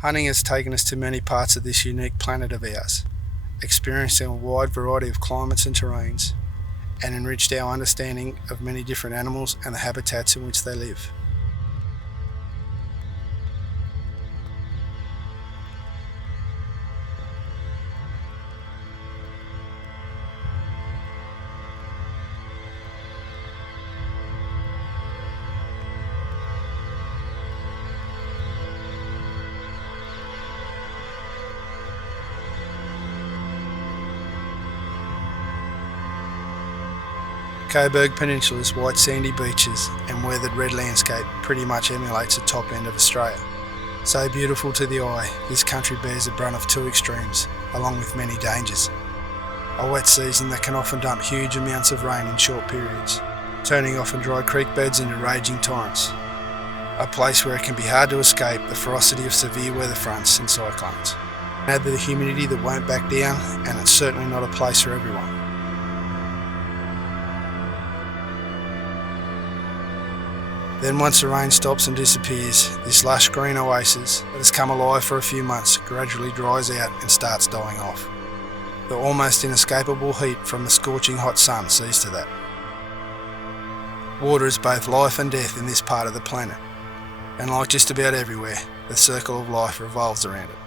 Hunting has taken us to many parts of this unique planet of ours, experiencing a wide variety of climates and terrains, and enriched our understanding of many different animals and the habitats in which they live. Coburg Peninsula's white sandy beaches and weathered red landscape pretty much emulates the top end of Australia. So beautiful to the eye, this country bears the brunt of two extremes, along with many dangers. A wet season that can often dump huge amounts of rain in short periods, turning often dry creek beds into raging torrents. A place where it can be hard to escape the ferocity of severe weather fronts and cyclones. Add the humidity that won't back down, and it's certainly not a place for everyone. Then once the rain stops and disappears, this lush green oasis that has come alive for a few months gradually dries out and starts dying off. The almost inescapable heat from the scorching hot sun sees to that. Water is both life and death in this part of the planet, and like just about everywhere, the circle of life revolves around it.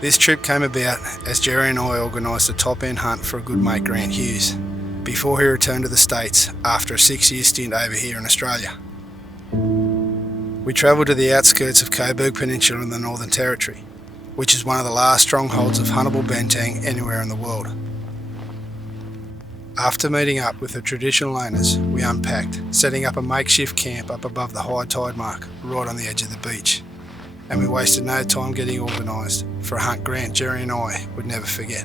This trip came about as Jerry and I organised a top-end hunt for a good mate, Grant Hughes, before he returned to the States after a 6-year stint over here in Australia. We travelled to the outskirts of Coburg Peninsula in the Northern Territory, which is one of the last strongholds of huntable Banteng anywhere in the world. After meeting up with the traditional owners, we unpacked, setting up a makeshift camp up above the high tide mark, right on the edge of the beach. And we wasted no time getting organised for a hunt Grant, Jerry and I would never forget.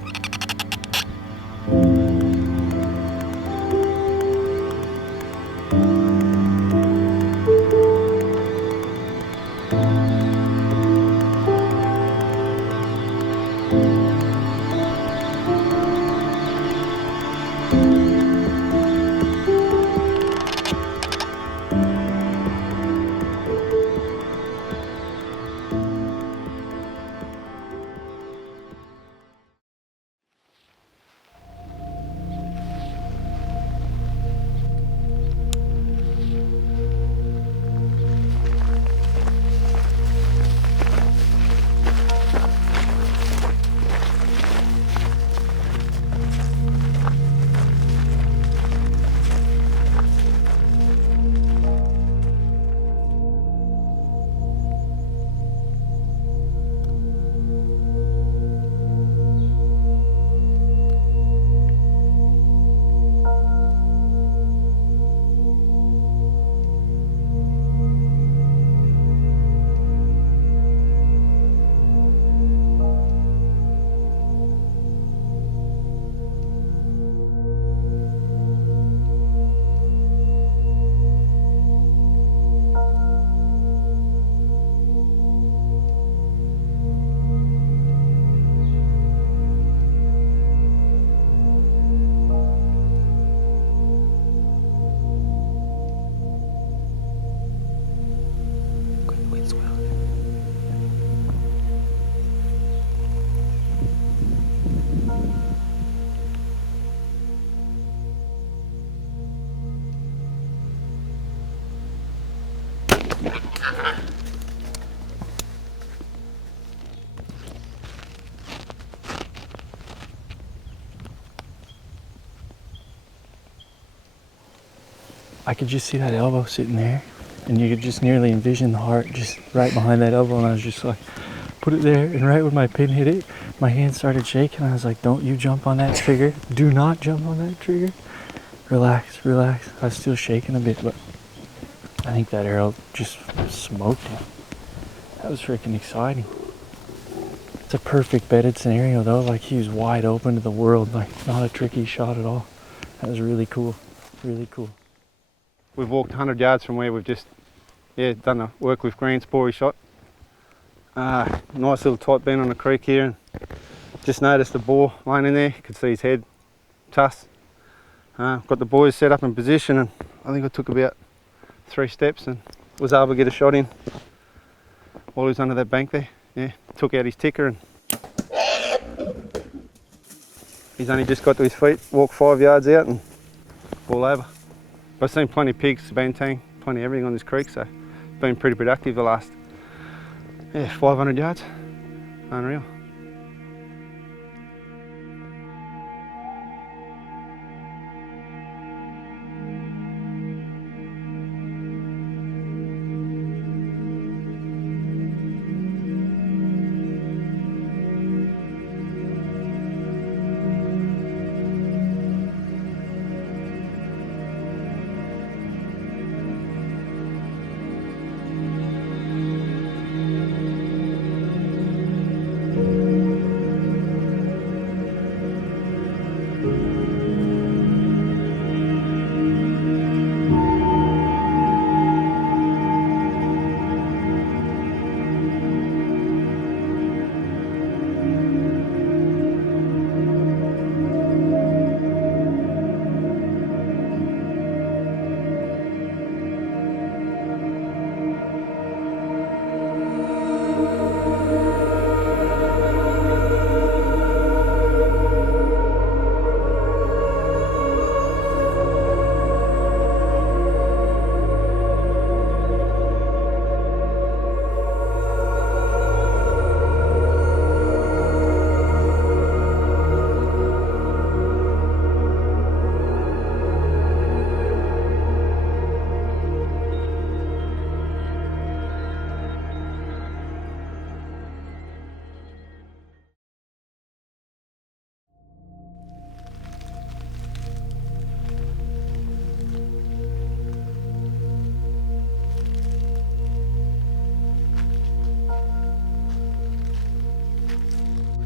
I could just see that elbow sitting there, and you could just nearly envision the heart just right behind that elbow, and I was just like, put it there, and right when my pin hit it, my hand started shaking. I was like, don't you jump on that trigger. Do not jump on that trigger. Relax, relax. I was still shaking a bit, but I think that arrow just smoked him. That was freaking exciting. It's a perfect bedded scenario though, like he was wide open to the world, like not a tricky shot at all. That was really cool, really cool. We've walked 100 yards from where we've just done the work with Grant's boar he shot. Nice little tight bend on the creek here, and just noticed the boar laying in there. You could see his head, tusk. Got the boys set up in position, and I think I took about 3 steps and was able to get a shot in while he was under that bank there. Yeah, took out his ticker and he's only just got to his feet, walked 5 yards out and all over. But I've seen plenty of pigs, banteng, plenty of everything on this creek, so it's been pretty productive the last 500 yards. Unreal.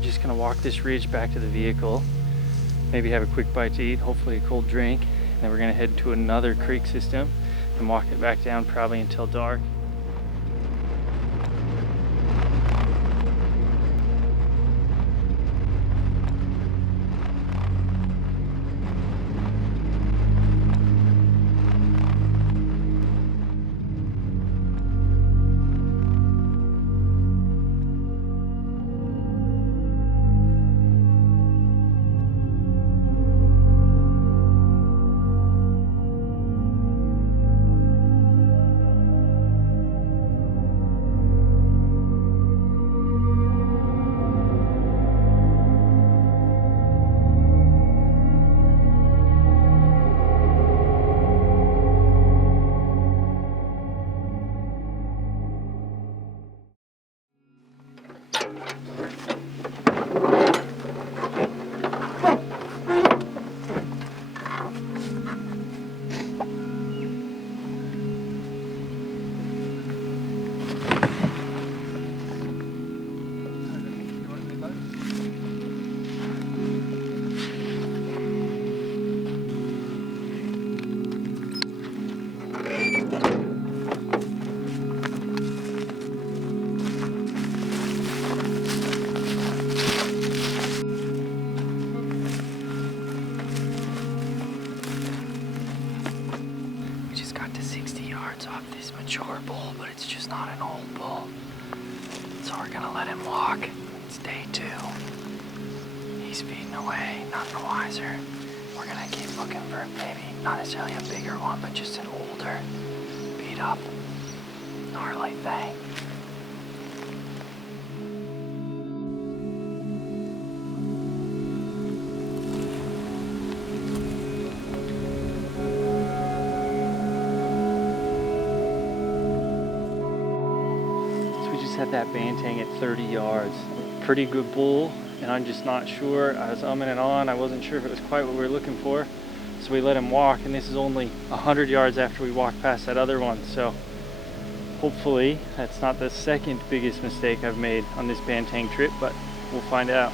Just gonna walk this ridge back to the vehicle, maybe have a quick bite to eat, hopefully a cold drink, and then we're gonna head to another creek system and walk it back down probably until dark. Mature bull, but it's just not an old bull. So we're gonna let him walk. It's day 2. He's feeding away, none the wiser. We're gonna keep looking for maybe not necessarily a bigger one, but just an older, beat up, gnarly thing. Had that banteng at 30 yards. Pretty good bull, and I'm just not sure. I was umming and on. I wasn't sure if it was quite what we were looking for. So we let him walk, and this is only 100 yards after we walked past that other one. So hopefully that's not the second biggest mistake I've made on this banteng trip, but we'll find out.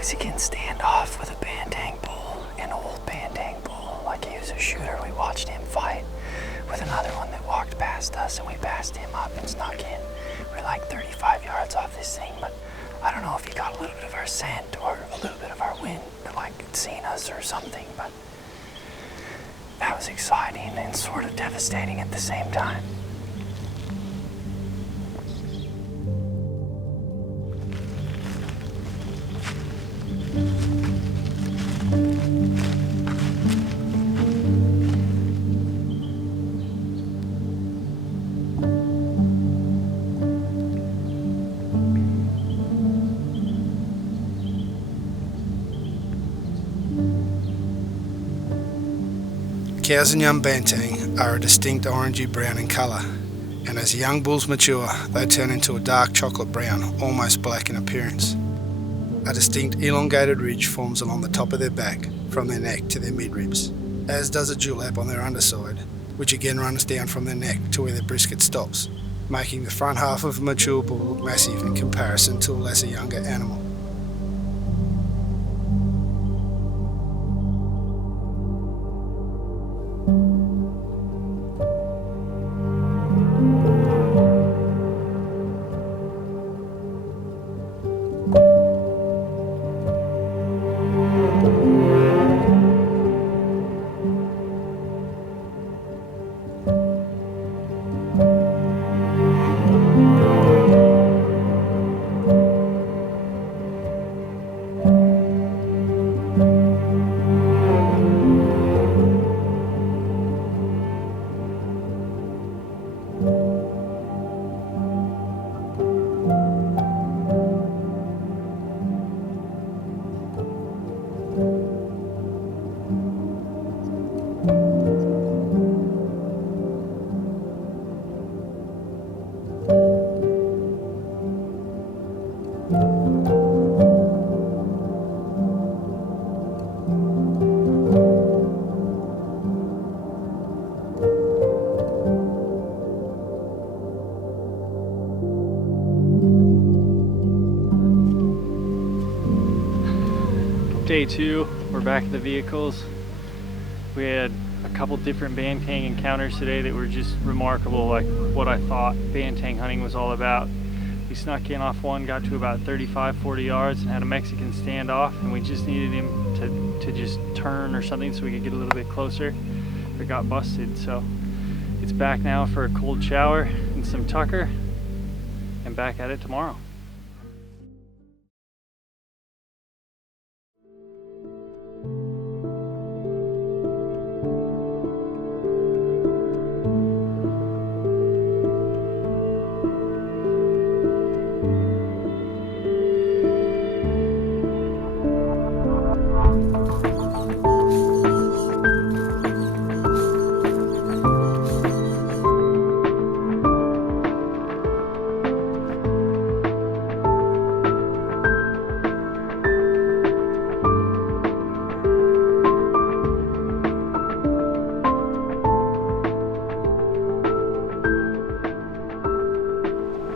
Mexican standoff with a Banteng bull, an old Banteng bull. Like, he was a shooter. We watched him fight with another one that walked past us, and we passed him up and snuck in. We're like 35 yards off this thing, but I don't know if he got a little bit of our scent or a little bit of our wind, like seen us or something, but that was exciting and sort of devastating at the same time. Cows and young Banteng are a distinct orangey brown in colour, and as young bulls mature, they turn into a dark chocolate brown, almost black in appearance. A distinct elongated ridge forms along the top of their back, from their neck to their midribs, as does a dewlap on their underside, which again runs down from their neck to where their brisket stops, making the front half of a mature bull look massive in comparison to a lesser younger animal. Day 2, we're back at the vehicles. We had a couple different Banteng encounters today that were just remarkable, like what I thought Banteng hunting was all about. We snuck in off one, got to about 35-40 yards and had a Mexican standoff, and we just needed him to just turn or something so we could get a little bit closer, but got busted. So it's back now for a cold shower and some tucker, and back at it tomorrow.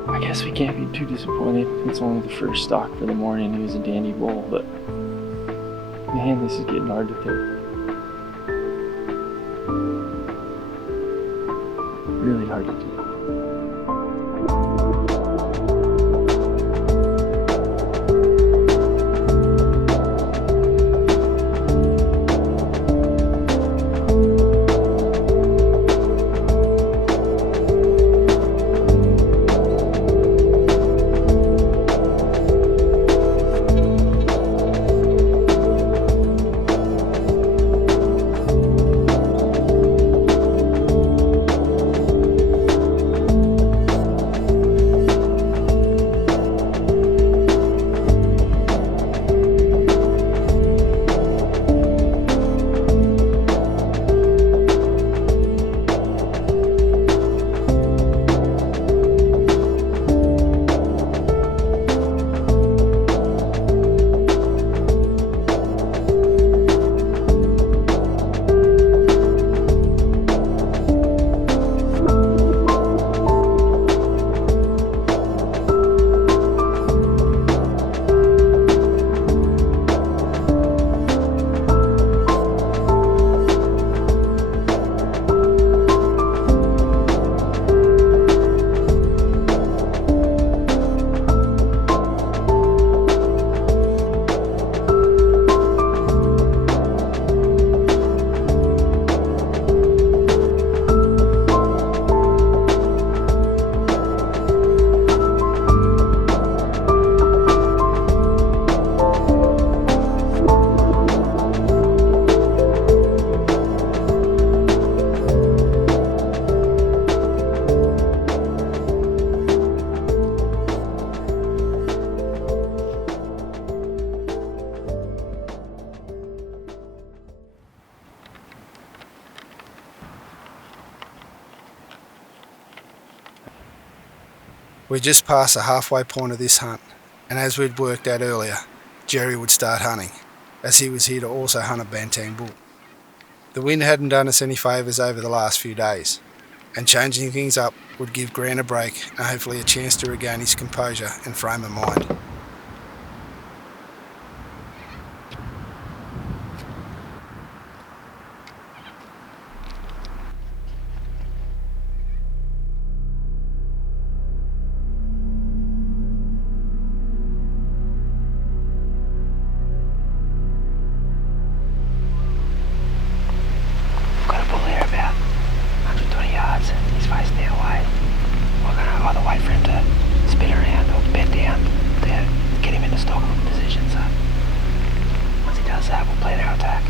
I guess we can't be too disappointed. It's only the first stock for the morning. He was a dandy bull, but man, this is getting hard to take. Really hard to take. We just passed the halfway point of this hunt, and as we'd worked out earlier, Jerry would start hunting, as he was here to also hunt a Banteng bull. The wind hadn't done us any favours over the last few days, and changing things up would give Grant a break and hopefully a chance to regain his composure and frame of mind. Got a bull here about 120 yards. He's facing the other way. We're going to either wait for him to spin around or bend down to get him into stalking position. So once he does that, we'll plan our attack.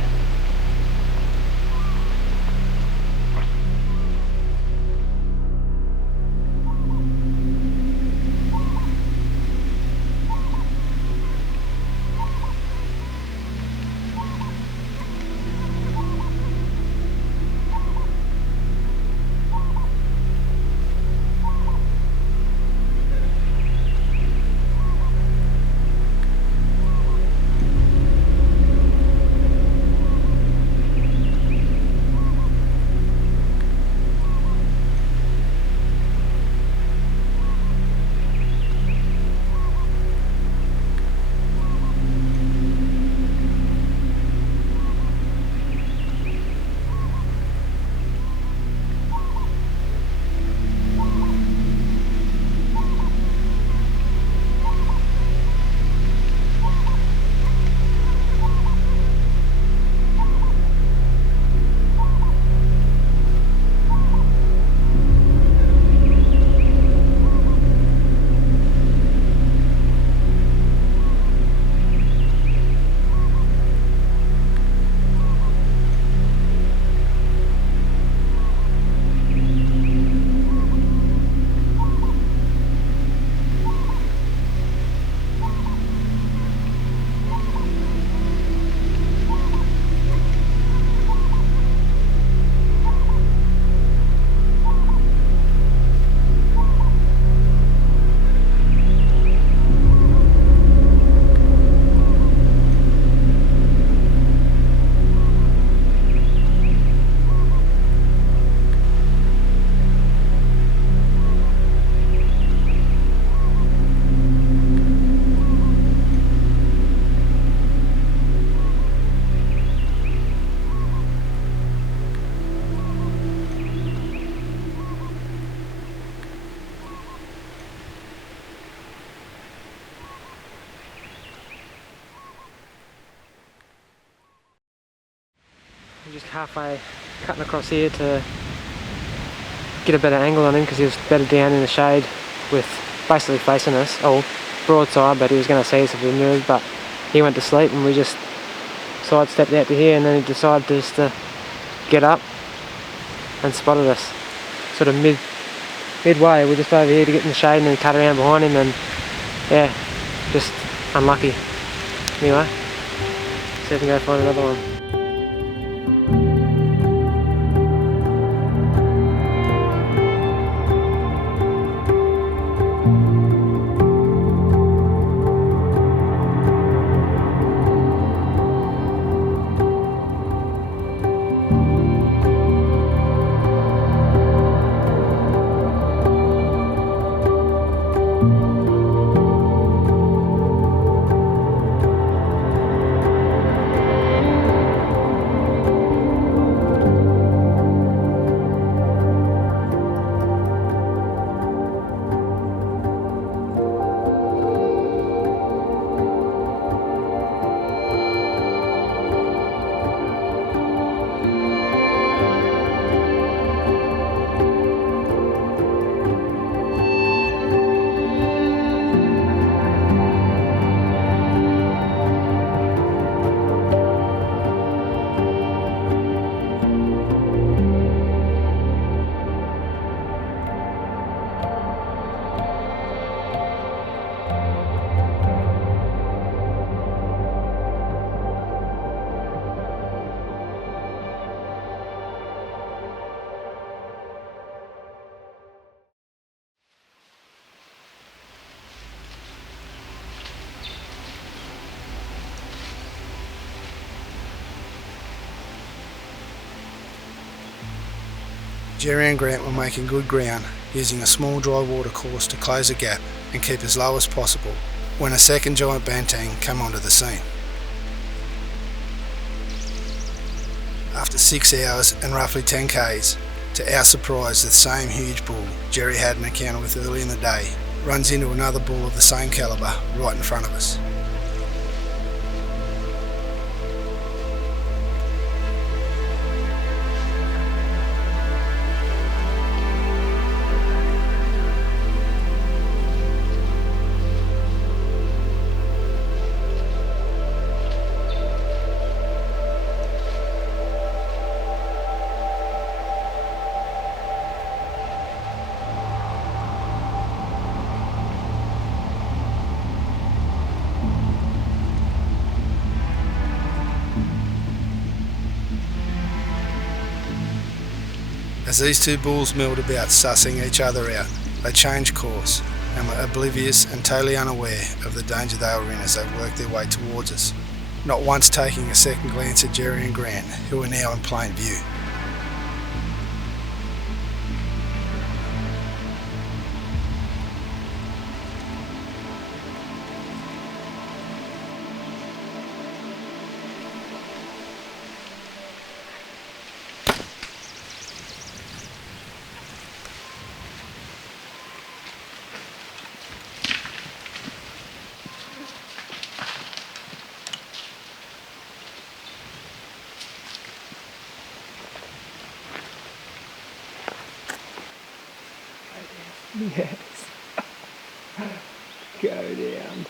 I'm just halfway cutting across here to get a better angle on him because he was better down in the shade with basically facing us, broadside, but he was going to see us if we moved, but he went to sleep and we just sidestepped out to here, and then he decided just to get up and spotted us sort of midway. We're just over here to get in the shade and then cut around behind him, and yeah, just unlucky. Anyway, see if we can go find another one. Jerry and Grant were making good ground, using a small dry water course to close a gap and keep as low as possible, when a second giant banteng came onto the scene. After 6 hours and roughly 10 k's, to our surprise, the same huge bull Jerry had an encounter with early in the day runs into another bull of the same calibre right in front of us. As these two bulls milled about sussing each other out, they changed course and were oblivious and totally unaware of the danger they were in as they worked their way towards us, not once taking a second glance at Jerry and Grant, who were now in plain view. Yes. Go down.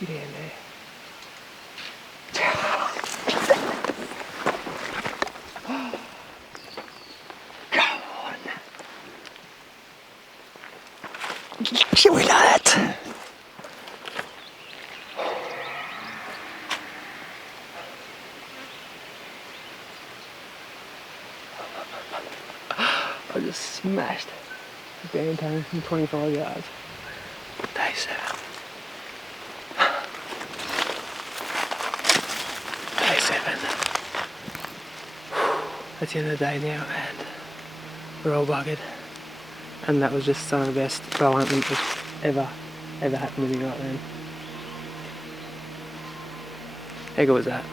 Get in there. Go on. Shall we do that? I just smashed the banteng from 25 yards. Day 7. Day 7. That's the end of the day now, and we're all buggered. And that was just some of the best bow hunting that's ever happened to me right then. How good was that?